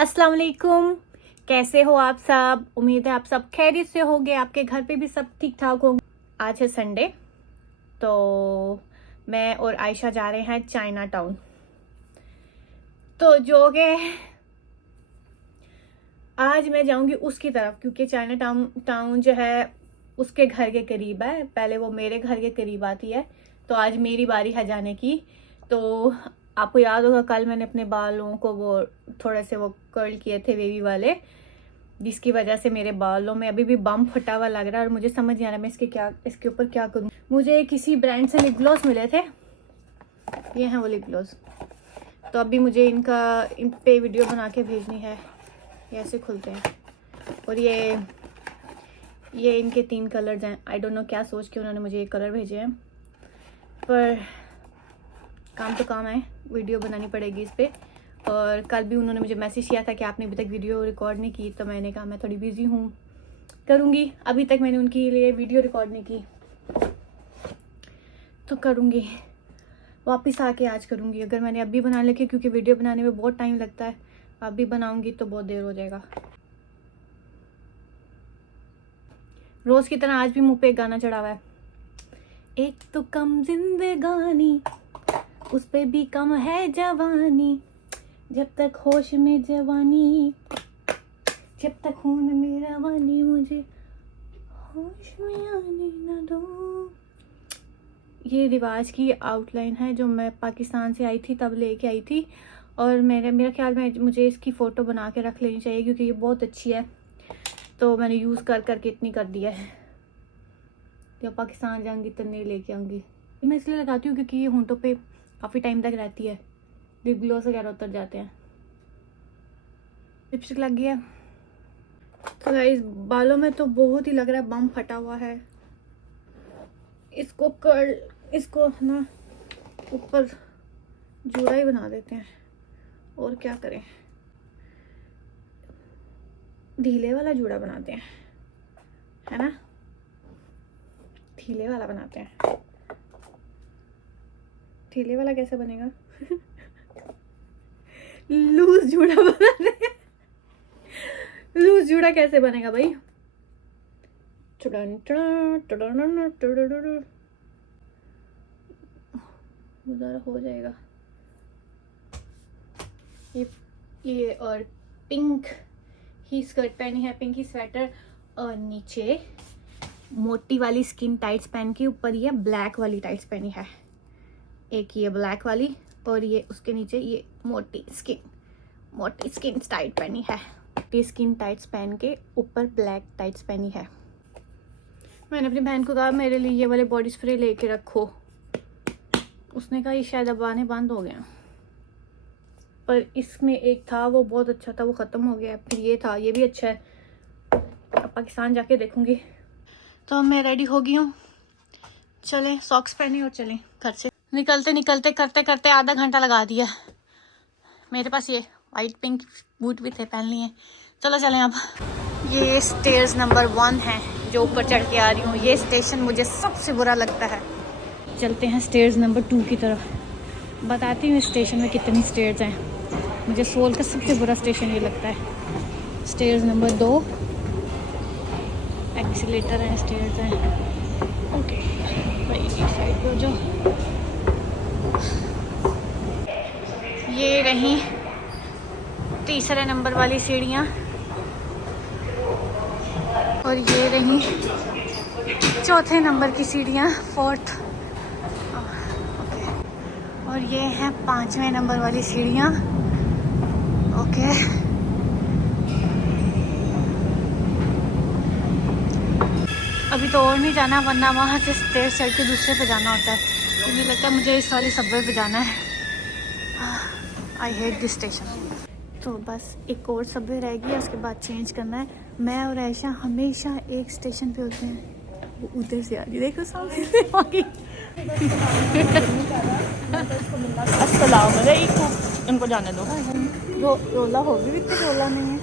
अस्सलाम वालेकुम। कैसे हो आप सब? उम्मीद है आप सब खैरियत से होंगे, आपके घर पे भी सब ठीक ठाक होंगे। आज है संडे, तो मैं और आयशा जा रहे हैं चाइना टाउन। तो जो कि आज मैं जाऊंगी उसकी तरफ, क्योंकि चाइना टाउन जो है उसके घर के करीब है। पहले वो मेरे घर के करीब आती है, तो आज मेरी बारी है जाने की। तो आपको याद होगा कल मैंने अपने बालों को वो थोड़े से वो कर्ल किए थे, वेवी वाले, जिसकी वजह से मेरे बालों में अभी भी बम फटा हुआ लग रहा है और मुझे समझ नहीं आ रहा मैं इसके ऊपर क्या करूं। मुझे किसी ब्रांड से लिप ग्लॉस मिले थे, ये हैं वो लिप ग्लॉस। तो अभी मुझे इन पे वीडियो बना के भेजनी है। ये ऐसे खुलते हैं और ये इनके 3 कलर्स हैं। आई डोंट नो क्या सोच के उन्होंने मुझे ये कलर भेजे हैं, पर काम तो काम है, वीडियो बनानी पड़ेगी इस पर। और कल भी उन्होंने मुझे मैसेज किया था कि आपने अभी तक वीडियो रिकॉर्ड नहीं की, तो मैंने कहा मैं थोड़ी बिजी हूँ, करूँगी। अभी तक मैंने उनके लिए वीडियो रिकॉर्ड नहीं की, तो करूँगी, वापस आके आज करूँगी। अगर मैंने अभी बना लेके, क्योंकि वीडियो बनाने में बहुत टाइम लगता है, अभी बनाऊँगी तो बहुत देर हो जाएगा। रोज़ की तरह आज भी मुँह पे एक गाना चढ़ा हुआ है, एक तो कम जिंदगानी उस पे भी कम है जवानी, जब तक होश में जवानी, जब तक खून में रवानी, मुझे होश में आने न दो। ये रिवाज की आउटलाइन है जो मैं पाकिस्तान से आई थी तब लेके आई थी, और मेरा ख्याल में मुझे इसकी फ़ोटो बना के रख लेनी चाहिए, क्योंकि ये बहुत अच्छी है। तो मैंने यूज़ करके इतनी कर दिया है, जब पाकिस्तान जाऊँगी तो नहीं लेके आऊँगी। मैं इसलिए लगाती हूँ क्योंकि ये होंठों पे काफ़ी टाइम तक रहती है, लिप ग्लॉस वगैरह उतर जाते हैं। लिपस्टिक लग गया। तो गाइस बालों में तो बहुत ही लग रहा है बम फटा हुआ है। इसको ना ऊपर जूड़ा ही बना देते हैं, और क्या करें, ढीले वाला जूड़ा बनाते हैं, है ना, ढीले वाला बनाते हैं। ढीले वाला कैसे बनेगा? लूज जूड़ा बनाते हैं। लूज जूड़ा कैसे बनेगा भाई? ज़रा हो जाएगा ये। और पिंक ही स्कर्ट पहनी है, पिंक ही स्वेटर, और नीचे मोटी वाली स्किन टाइट्स पहन के ऊपर ये ब्लैक वाली टाइट्स पहनी है। एक ये ब्लैक वाली, और ये उसके नीचे ये मोटी स्किन टाइट पहनी है। मोटी स्किन टाइट्स पहन के ऊपर ब्लैक टाइट्स पहनी है। मैंने अपनी बहन को कहा मेरे लिए ये वाले बॉडी स्प्रे लेके रखो, उसने कहा ये शायद अब आने बंद हो गया, पर इसमें एक था वो बहुत अच्छा था, वो ख़त्म हो गया। फिर ये था, ये भी अच्छा है, अब पाकिस्तान जाके देखूंगी। तो मैं रेडी हो गई हूँ, चलें, सॉक्स पहने और चलें घर से। निकलते करते आधा घंटा लगा दिया। मेरे पास ये वाइट पिंक बूट भी थे, पहन लिए। चलो चलें अब। ये स्टेयर्स नंबर 1 है जो ऊपर चढ़ के आ रही हूँ। ये स्टेशन मुझे सबसे बुरा लगता है। चलते हैं स्टेयर्स नंबर 2 की तरफ, बताती हूँ इस स्टेशन में कितनी स्टेयर्स हैं। मुझे सोल का सबसे बुरा स्टेशन ये लगता है। स्टेयर्स नंबर 2, एक्सीलेटर है, स्टेयर्स हैं। ओके भाई साइड पे हो जाओ। ये रही 3रे नंबर वाली सीढ़ियाँ, और ये रही 4थे नंबर की सीढ़ियाँ, 4th। और ये है 5वें नंबर वाली सीढ़ियाँ। ओके, अभी तो और नहीं जाना, वरना वहाँ से स्टेज चढ़ के दूसरे पे जाना होता है। मुझे लगता है मुझे इस वाली सबवे पे जाना है। I hate this station. तो बस एक और सबवे रह गई, उसके बाद चेंज करना है। मैं और आयशा हमेशा एक स्टेशन पे होते हैं, वो उधर से आ रही, देखो सामने से आ गई। अस्सलाम वालेकुम, इनको जाने दो। रोला होगी भी, तो रोला नहीं है।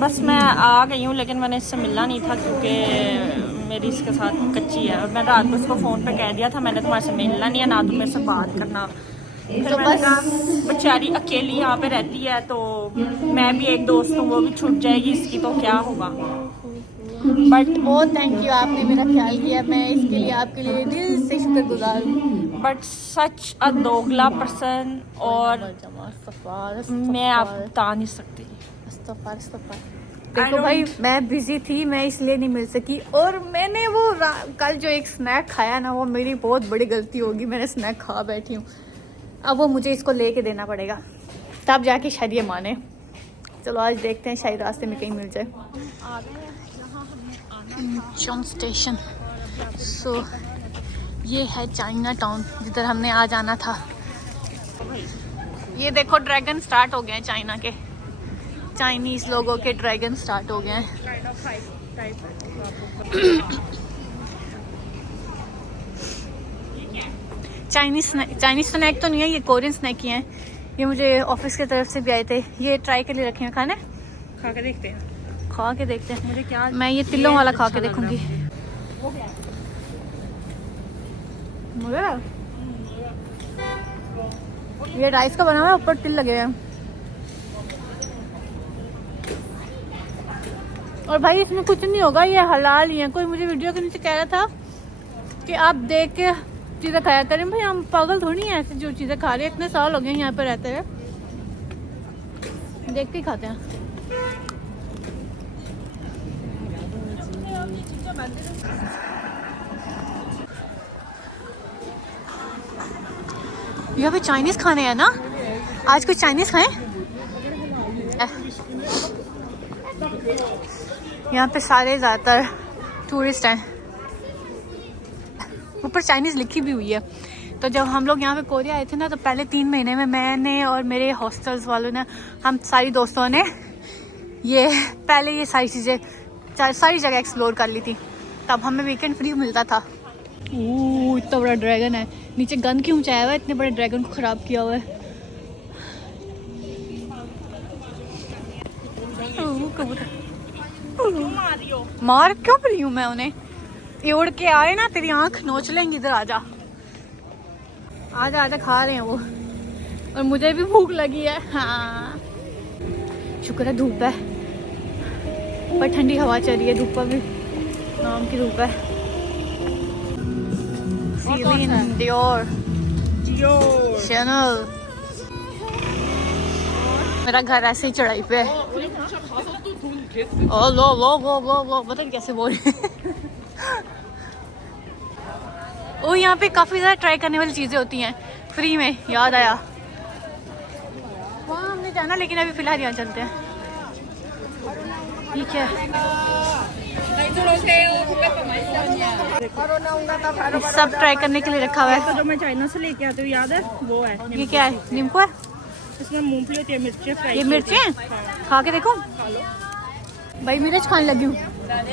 बस मैं आ गई हूँ, लेकिन मैंने इससे मिलना नहीं था क्योंकि मेरी इसके साथ कच्ची है, और मैं रात को इसको फ़ोन पे कह दिया था मैंने तुम्हारे से मिलना नहीं है, ना तुम मेरे से बात करना। फिर मैंने कहा बेचारी अकेली यहाँ पे रहती है तो मैं भी एक दोस्त हूँ, वो भी छूट जाएगी इसकी तो क्या होगा। बट बहुत थैंक यू, आपने मेरा ख्याल किया, मैं इसके लिए आपके लिए दिल से शुक्रगुजार हूँ। बट सच अ दोगला पर्सन, और मैं आपको बता नहीं सकती। देखो भाई, मैं बिजी थी, मैं इसलिए नहीं मिल सकी। और मैंने वो कल जो एक स्नैक खाया ना, वो मेरी बहुत बड़ी गलती होगी, मैंने स्नैक खा बैठी हूँ। अब वो मुझे इसको लेके देना पड़ेगा, तब जाके शायद ये माने। चलो आज देखते हैं, शायद रास्ते में कहीं मिल जाए। चौंग स्टेशन। सो ये है चाइना टाउन, जिधर हमने आज आना था। ये देखो ड्रैगन स्टार्ट हो गए हैं, चाइना के, चाइनीज लोगों के ड्रैगन स्टार्ट हो गए हैं। चाइनीज स्नैक तो नहीं है, ये कोरियन स्नैक ही हैं। ये मुझे ऑफिस की तरफ से भी आए थे, ये ट्राई के लिए रखे हैं खाने। खा के देखते हैं, खा के देखते हैं। मुझे क्या, मैं ये तिलों वाला खा के देखूंगी। ये राइस का बना हुआ है, ऊपर तिल लगे हैं। और भाई इसमें कुछ नहीं होगा, ये हलाल ही है। कोई मुझे वीडियो के नीचे कह रहा था कि आप देख के चीज़ें खाया करें। भाई हम पागल थोड़ी हैं ऐसे जो चीज़ें खा रहे हैं, इतने साल हो गए यहाँ पे रहते हुए, देख के ही खाते हैं। यहाँ पे चाइनीज खाने हैं ना, आज कुछ चाइनीज खाएं। यहाँ पे सारे ज़्यादातर टूरिस्ट हैं, ऊपर चाइनीज़ लिखी भी हुई है। तो जब हम लोग यहाँ पे कोरिया आए थे ना, तो पहले 3 महीने में मैंने और मेरे हॉस्टल्स वालों ने, हम सारी दोस्तों ने ये पहले ये सारी चीज़ें, सारी जगह एक्सप्लोर कर ली थी। तब हमें वीकेंड फ्री मिलता था। इतना बड़ा ड्रैगन है, नीचे गन क्यों ऊंचाया हुआ है, इतने बड़े ड्रैगन को ख़राब किया हुआ है। मार क्यों रही हूँ मैं उन्हें, ये उड़ के आए ना, तेरी आंख नोच लेंगी। इधर आजा आजा आजा, खा रहे हैं वो, और मुझे भी भूख लगी है। हाँ शुक्र है धूप है, पर ठंडी हवा चल रही है, धूप भी नाम की धूप है। सीलिन डियोर चैनल, मेरा घर ऐसे ही चढ़ाई पे है। ओ लो पता नहीं कैसे बोल रहे हैं। ओ यहाँ पे काफी ज्यादा ट्राई करने वाली चीजें होती हैं फ्री में। याद आया, वहाँ हमने जाना, लेकिन अभी फिलहाल यहाँ चलते हैं। ठीक है, सब ट्राई करने के लिए रखा हुआ है। तो जो मैं चाइना से लेके आती हूँ, याद है वो है। ये क्या है, नींबू है, इसमें मूंगफली होती है, मिर्ची फ्राई। ये मिर्ची है, खा के देखो। भाई मिर्च खाने लगी हूँ। खाया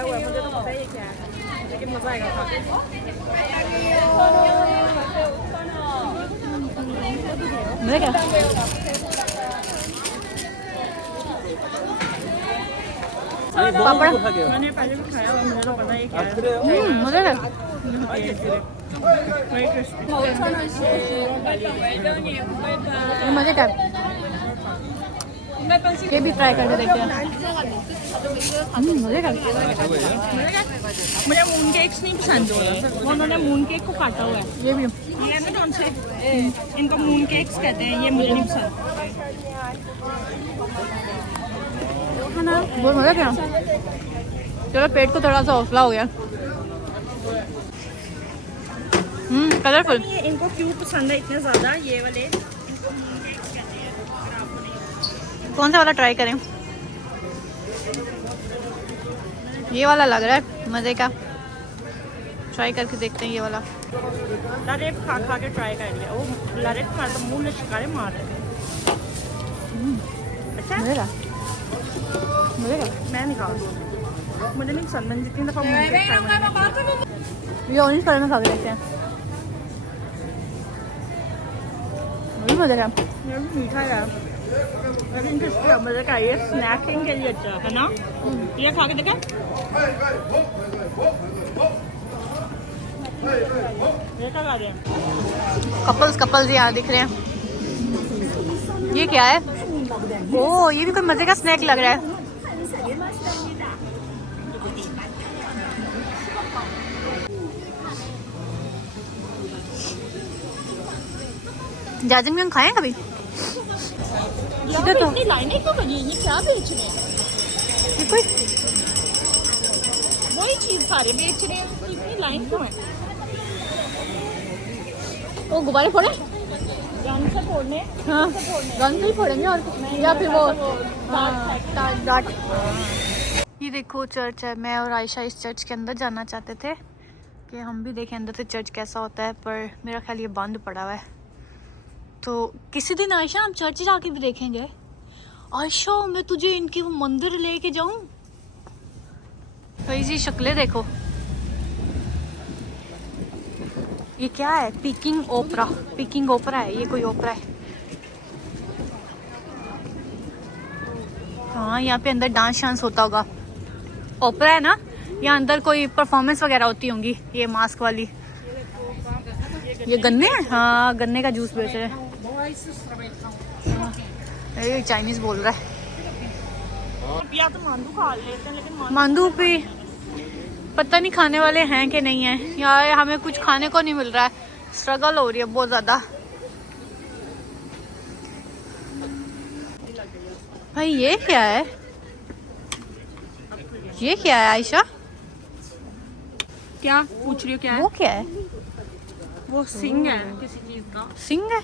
हुआ है, मुझे तो पता ही क्या है, लेकिन मजा आएगा खा के। मजा क्या, पापड़ मैंने पहले भी खाया हुआ, मुझे तो पता ही क्या है। मजा क्या, मजा क्या। ये भी ट्राई करके देखते हैं। मजे का। मुझे मून केक्स नहीं पसंद हो रहा, वो उन्होंने मून केक को काटा हुआ है। ये भी ये ना कौन से, इनको मून केक्स कहते हैं, ये मुझे नहीं पसंद। बहुत मजा क्या। चलो पेट को थोड़ा सा हौसला हो गया। कलरफुल। इनको क्यों पसंद है इतने ज्यादा ये वाले, कौन सा वाला ट्राई करें, ये वाला लग रहा है मजे का, ट्राई करके देखते हैं ये वाला। लारेट खा खा के ट्राई कर लिया, वो लारेट खा तो मुंह में शिकारे मार रहे थे। अच्छा मजे का, मैं नहीं खाऊंगी, मुझे नहीं पसंद। मैंने जितनी दफा मून केक खाया, ये ऑरेंज कलर में खा के देखते हैं। मजे का, ये भी मीठा है, मजे का। ये स्नैकिंग के लिए अच्छा है ना, ये खा के देखें। ये क्या कर रहे हैं? कपल्स यहाँ दिख रहे हैं। ये क्या है? ओह, ये भी कोई मजे का स्नैक लग रहा है। जाजन खाएं कभी? इधर तो इतनी लाइनें क्यों लगी? ये क्या बेच रहे हैं? ये कोई वही चीज सारे बेच रहे हैं, तो इतनी लाइन क्यों है? वो गुब्बारे फोड़े? गन से फोड़ने? हाँ, गन से ही फोड़ेंगे और या फिर वो डार्ट। ये देखो चर्च है। मैं और आयशा इस चर्च के अंदर जाना चाहते थे कि हम भी देखें अंदर से चर्च कैसा होता है, पर मेरा ख्याल ये बंद पड़ा हुआ है। तो किसी दिन आयशा हम चर्च जाके भी देखेंगे। आयशा, मैं तुझे इनकी वो मंदिर लेके जाऊं? भाई जी शक्लें देखो। ये क्या है? पीकिंग ओपरा है। ये कोई ओपरा है। हाँ, यहाँ पे अंदर डांस शांस होता होगा। ओपरा है ना? यहाँ अंदर कोई परफॉर्मेंस वगैरह होती होंगी। ये मास्क वाली, ये गन्ने हैं। हाँ, गन्ने का जूस बेच रहे हैं। ये चाइनीज बोल रहा है। या तो मांदू खा लेते हैं, लेकिन मांदू भी पता नहीं खाने वाले हैं कि नहीं है। यार हमें कुछ खाने को नहीं मिल रहा है। स्ट्रगल हो रही है बहुत ज्यादा। भाई ये क्या है? ये क्या है आयशा? क्या पूछ रही हो? क्या है वो? क्या है वो? सिंग है किसी चीज का। सिंग है?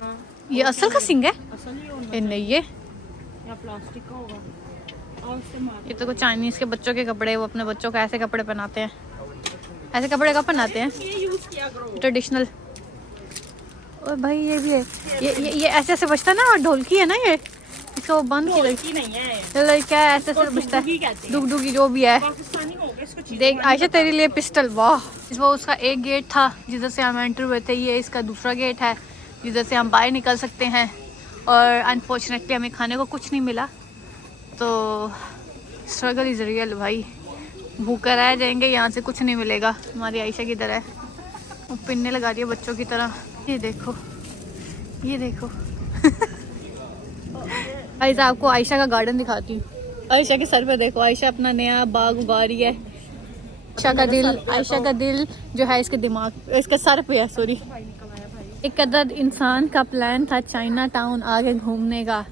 हाँ, ये असल का सिंग है? असल ही होगा ए, नहीं ये या प्लास्टिक का होगा। और उससे मार ये तो कुछ चाइनीज के बच्चों के कपड़े। वो अपने बच्चों को ऐसे कपड़े पहनाते हैं। ऐसे कपड़े कब पहनाते हैं? ये यूज किया करो। ट्रेडिशनल। और भाई ये भी है। ये ऐसे ऐसे बजता है ना। ढोलकी है ना ये? इसको बंद की ढोलकी नहीं है, चलो क्या है? ऐसे ऐसे इसको बजता डुगडुगी है। कहते हैं। डुगडुगी जो भी है। पाकिस्तानी हो गया इसको चीज़ देख बनानी आयशा, पड़ती तेरे लिए पिस्टल। वाह। वो उसका एक गेट था जिधर से हम एंटर हुए थे। ये इसका दूसरा गेट है जिधर से हम बाहर निकल सकते हैं। और अनफॉर्चुनेटली हमें खाने को कुछ नहीं मिला। तो स्ट्रगल इज रियल भाई। भूखा रह जाएंगे, यहाँ से कुछ नहीं मिलेगा। हमारी आयशा किधर है? वो पिन्ने लगा रही है बच्चों की तरह। ये देखो, ये देखो। आयशा, आपको आयशा का गार्डन दिखाती हूँ। आयशा के सर पे देखो। आयशा अपना नया बाग उगा रही है। आयशा का दिल जो है इसके दिमाग, इसके सर पे है। सॉरी। एक अदद इंसान का प्लान था चाइना टाउन आगे घूमने का।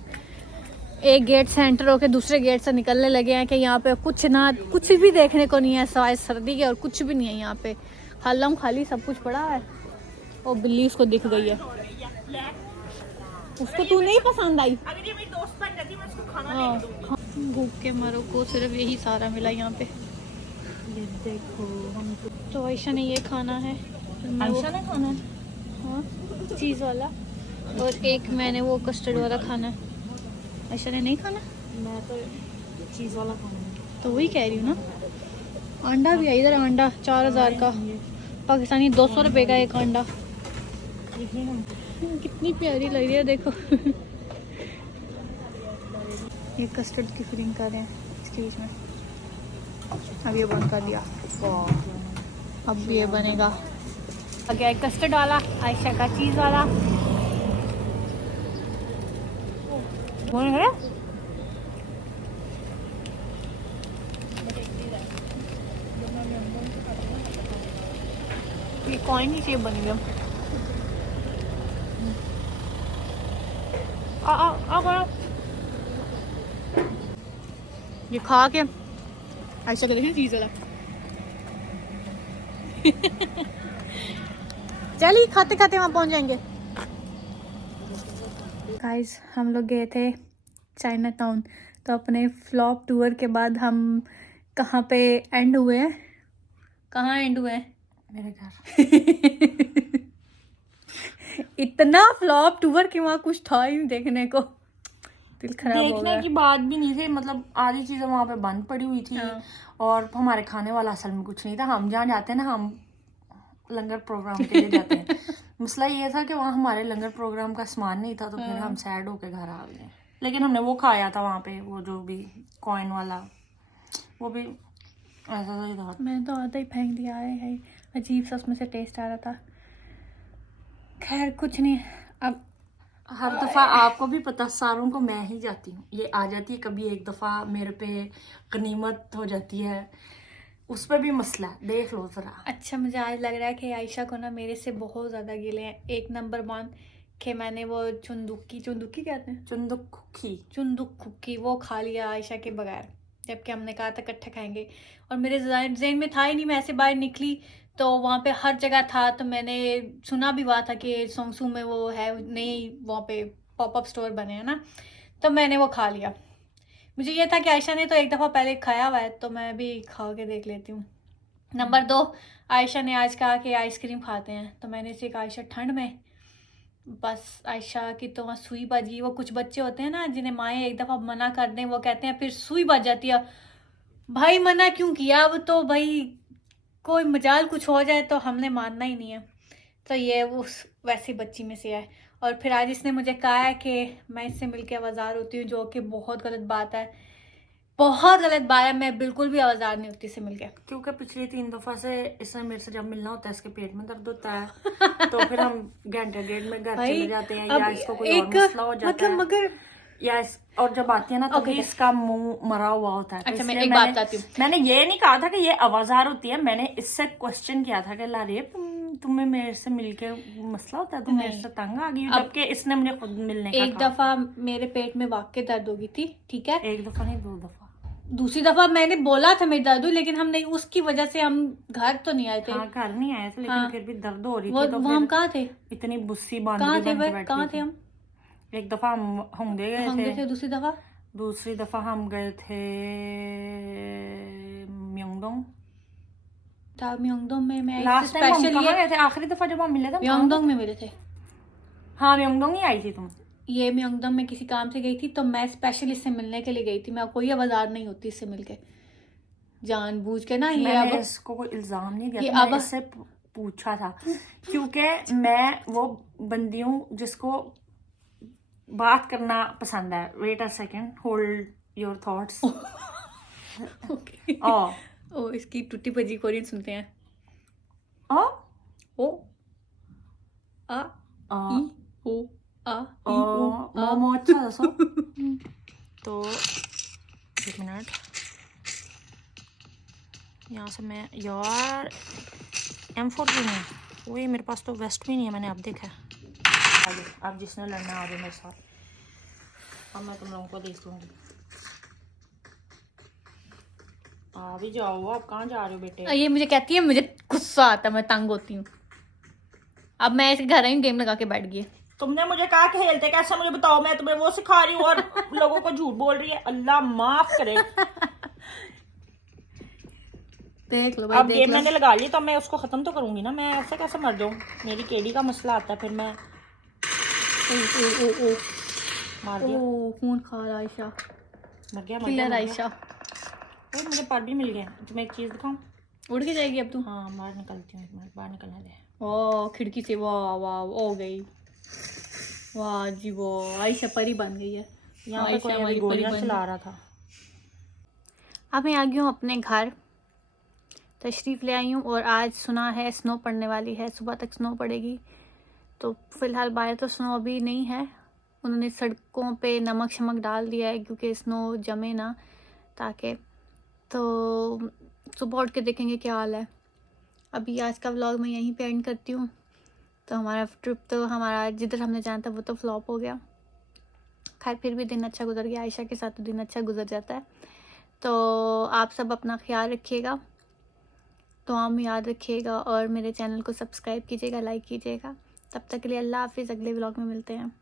एक गेट से एंटर होकर दूसरे गेट से निकलने लगे हैं कि यहाँ पे कुछ भी देखने को नहीं है सिवाय सर्दी के, और कुछ भी नहीं है यहाँ पे। खालम खाली सब कुछ पड़ा है। और बिल्ली उसको दिख गई है। उसको तू नहीं पसंद आई? अगर ये मेरी दोस्त बन जाती मैं इसको खाना हाँ, नहीं दूंगी। भूख के मारो को सिर्फ यही सारा मिला यहाँ पे। ये देखो हम तो आयशा ने ये खाना है। आयशा ने खाना है। हाँ, चीज़ वाला। और एक मैंने वो कस्टर्ड वाला खाना है। आयशा ने नहीं खाना। मैं तो चीज़ वाला खाना है। तो वही कह रही हूँ ना। अंडा भी है इधर। अंडा 4000 का पाकिस्तानी, 200 रुपये का एक अंडा। देखिए हम कितनी प्यारी लग रही है देखो। ये कस्टर्ड की फिलिंग कर रहे हैं इसके बीच में। अब ये बंद कर दिया। अब ये बनेगा। गया कस्टर्ड वाला, आयशा का चीज वाला। बोल रहे ये कॉइन ही शेप बन गया। ये खा के आयशा को देखें चीज वाला। चलिए खाते खाते वहाँ पहुँच जाएंगे। गाइस, हम लोग गए थे चाइना टाउन। तो अपने फ्लॉप टूर के बाद हम कहाँ पे एंड हुए हैं? कहाँ एंड हुए हैं? मेरे घर। इतना फ्लॉप टूर कि वहाँ कुछ था ही नहीं देखने को। दिल खराब हो गया। देखने की बात भी नहीं थी, मतलब आधी चीजें वहाँ पे बंद पड़ी हुई थी। हाँ। और हमारे खाने वाला असल में कुछ नहीं था। हम जहाँ जाते हैं ना, हम लंगर प्रोग्राम के लिए जाते हैं। मसला ये था कि वहाँ हमारे लंगर प्रोग्राम का सामान नहीं था, तो फिर हम सैड होके घर आ गए। लेकिन हमने वो खाया था वहाँ पे, वो जो भी कॉइन वाला, वो भी ऐसा ही था। मैंने तो आधा ही फेंक दिया है। अजीब सा उसमें से टेस्ट आ रहा था। खैर कुछ नहीं, अब हर दफ़ा आपको भी पता, सारों को मैं ही जाती हूँ, ये आ जाती है कभी एक दफ़ा मेरे पे गनीमत हो जाती है, उस पर भी मसला है, देख लो ज़रा। अच्छा मुझे आज लग रहा है कि आयशा को ना मेरे से बहुत ज़्यादा गिले हैं। एक नंबर 1 कि मैंने वो चुंदुक्की कहते हैं, चुंदुक खुक्की वो खा लिया आयशा के बगैर, जबकि हमने कहा था इकट्ठे खाएंगे। और मेरे ज़हन में था ही नहीं, मैं ऐसे बाहर निकली तो वहाँ पे हर जगह था, तो मैंने सुना भी हुआ था कि सोंगसू में वो है नई, वहाँ पे पॉपअप स्टोर बने हैं ना, तो मैंने वो खा लिया। मुझे ये था कि आयशा ने तो एक दफ़ा पहले खाया हुआ है, तो मैं भी खा के देख लेती हूँ। नंबर 2, आयशा ने आज कहा कि आइसक्रीम खाते हैं, तो मैंने इसे कहा आयशा ठंड में, बस आयशा की तो वहाँ सुई बज गई। वो कुछ बच्चे होते हैं ना जिन्हें माएँ एक दफ़ा मना कर दें, वो कहते हैं फिर सुई बज जाती है। भाई मना क्यों किया, अब तो भाई कोई मजाल कुछ हो जाए तो हमने मानना ही नहीं है। तो ये उस वैसी बच्ची में से है। और फिर आज इसने मुझे कहा है कि मैं इससे मिलके आवाज़ार होती हूँ, जो कि बहुत गलत बात है, बहुत गलत बात है। मैं बिल्कुल भी आवाज़ार नहीं होती इससे मिलके, क्योंकि पिछली 3 दफ़ा से इसने मेरे से जब मिलना होता है इसके पेट में दर्द होता है तो फिर हम घंटे डेढ़ में घर चले जाते हैं, या इसको कोई और मसला हो जाता है, मगर या और जब आती है ना तो भी इसका मुंह मरा हुआ होता है। अच्छा मैं एक बात बताती हूँ, मैंने ये नहीं कहा था कि ये आवाज़ार होती है, मैंने इससे क्वेश्चन किया था कि लारे तुम्हें मेरे से मिलके मसला होता है, तुम मेरे से तंग आ गई, जबकि इसने मुझे खुद मिलने का एक दफा मेरे पेट में वाकई दर्द हो गई थी, ठीक है, एक दफा नहीं 2 दफा, दूसरी दफा मैंने बोला था मेरी दर्द हुई, लेकिन हम नहीं, उसकी वजह से हम घर तो नहीं आए थे। हाँ घर नहीं आए थे, लेकिन हाँ, फिर भी दर्द हो रही वो थी, तो हम कहाँ थे, इतनी बुस्सी कहाँ बांध थे के कहाँ थे हम? एक दफा हम होंगे गए थे, दूसरी दफा हम गए थे म्योंगडोंग। म्योंगडोंग में मैं लास्ट टाइम हम कहाँ गए थे, आखिरी दफा जब हम मिले थे म्योंगडोंग में मिले थे। हाँ म्योंगडोंग ही आई थी तुम। ये म्योंगडोंग में किसी काम से गई थी, तो मैं स्पेशल इससे मिलने के लिए गई थी। मैं कोई आवाज़ार नहीं होती इससे मिलके, जानबूझ के ना। ये अब इसको कोई इल्जाम नहीं दिया था, मैंने इससे पूछा था, क्योंकि मैं वो बंदी हूँ जिसको बात करना पसंद है। Wait a second, hold your thoughts. ओ इसकी टूटी भजी कोरियन सुनते हैं। ओ आ ई ओ आ ई ओ मोमो अच्छा दसो। तो एक मिनट, यहाँ से मैं यार M4 भी नहीं, वही मेरे पास तो वेस्ट भी नहीं है, मैंने अब देखा है। अब जिसने लड़ना आ जाए मेरे साथ, अब मैं तुम लोगों को देख लूँगी। आ भी जाओ, आप कहाँ जा रहे हो बेटे? ये मुझे कहती है, मुझे गुस्सा आता है, मैं तंग होती हूँ। अब मैं इसके घर आई हूँ, गेम लगा के बैठ गई। तुमने मुझे कहा खेलते कैसे, मुझे बताओ, मैं तुम्हें वो सिखा रही हूँ और लोगों को झूठ बोल रही है। अल्लाह माफ करे। देख लो भाई, अब गेम मैंने लगा ली तो मैं उसको खत्म तो करूंगी ना, मैं ऐसे कैसे मर जाऊं? मेरी केडी का मसला आता है, फिर मैं मार दिया। खून खा रहा आयशा, मर गया किलर आयशा। मुझे पर भी मिल गया। तुम्हें एक चीज दिखाऊं? उड़ के जाएगी अब तू? हाँ बाहर निकलती हूँ, बाहर निकलने दे। ओ खिड़की से, वाह वाह हो गई, वाह जी वाह, आयशा परी बन गई है। यहाँ पे कोई गोलियां चला रहा था। अब मैं आ गई हूँ अपने घर, तशरीफ़ ले आई हूँ, और आज सुना है स्नो पड़ने वाली है, सुबह तक स्नो पड़ेगी। तो फ़िलहाल बाहर तो स्नो अभी नहीं है, उन्होंने सड़कों पे नमक शमक डाल दिया है क्योंकि स्नो जमे ना, ताकि तो सुबह उठ के देखेंगे क्या हाल है। अभी आज का व्लॉग मैं यहीं पे एंड करती हूँ। तो हमारा ट्रिप, तो हमारा जिधर हमने जाना था वो तो फ्लॉप हो गया। खैर फिर भी दिन अच्छा गुजर गया, आयशा के साथ तो दिन अच्छा गुजर जाता है। तो आप सब अपना ख्याल रखिएगा, दुआ में याद रखिएगा, और मेरे चैनल को सब्सक्राइब कीजिएगा, लाइक कीजिएगा। तब तक के लिए अल्लाह हाफिज़, अगले व्लॉग में मिलते हैं।